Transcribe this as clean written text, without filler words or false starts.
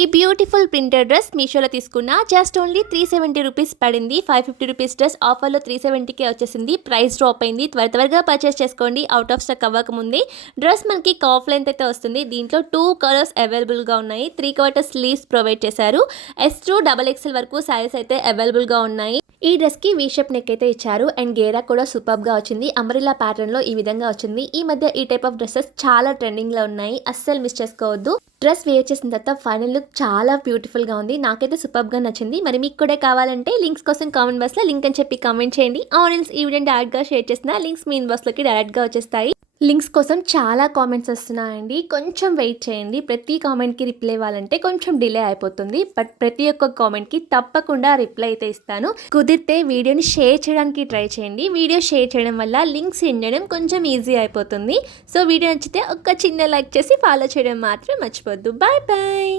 ఈ beautiful printed dress మీషోలో తీసుకున్నా జస్ట్ ఓన్లీ 370 రూపీస్ పడింది. 550 రూపీస్ డ్రెస్ ఆఫర్లో 370కే వచ్చేసింది. ప్రైస్ డ్రాప్ అయింది. త్వరగా పర్చేస్ చేసుకోండి. అవుట్ ఆఫ్ స్టాక్ అవ్వకముందే డ్రెస్ మనకి కాఫ్ లెంత్ అయితే వస్తుంది. దీంట్లో 2 కలర్స్ అవైలబుల్గా ఉన్నాయి. 3 క్వార్టర్ స్లీవ్స్ ప్రొవైడ్ చేశారు. S to XXL వరకు సైజ్ అయితే అవైలబుల్గా ఉన్నాయి. ఈ డ్రెస్కి వీ షేప్ నెక్ అయితే ఇచ్చారు అండ్ గేరా కూడా సూపర్గా వచ్చింది. అంబ్రెల్లా ప్యాటర్న్లో ఈ విధంగా వచ్చింది. ఈ మధ్య ఈ టైప్ ఆఫ్ డ్రెస్సెస్ చాలా ట్రెండింగ్లో ఉన్నాయి. అస్సలు మిస్ చేసుకోవద్దు. డ్రెస్ వేర్ చేసిన తర్వాత ఫైనల్ లుక్ చాలా బ్యూటిఫుల్గా ఉంది. నాకైతే సూపర్గా నచ్చింది. మరి మీకు కూడా కావాలంటే లింక్స్ కోసం కామెంట్ బాక్స్లో లింక్ అని చెప్పి కామెంట్ చేయండి. ఆడియన్స్ ఈ వీడియోని డైరెక్ట్గా షేర్ చేసిన లింక్స్ మీ ఇన్బాక్స్లోకి డైరెక్ట్గా వచ్చేస్తాయి. లింక్స్ కోసం చాలా కామెంట్స్ వస్తున్నాయండి. కొంచెం వెయిట్ చేయండి. ప్రతి కామెంట్కి రిప్లై ఇవ్వాలంటే కొంచెం డిలే అయిపోతుంది. బట్ ప్రతి ఒక్క కామెంట్కి తప్పకుండా రిప్లై అయితే ఇస్తాను. కుదిరితే వీడియోని షేర్ చేయడానికి ట్రై చేయండి. వీడియో షేర్ చేయడం వల్ల లింక్స్ చేయడం కొంచెం ఈజీ అయిపోతుంది. సో వీడియో నచ్చితే ఒక చిన్న లైక్ చేసి ఫాలో చేయడం మాత్రం మర్చిపోద్దు. Bye bye.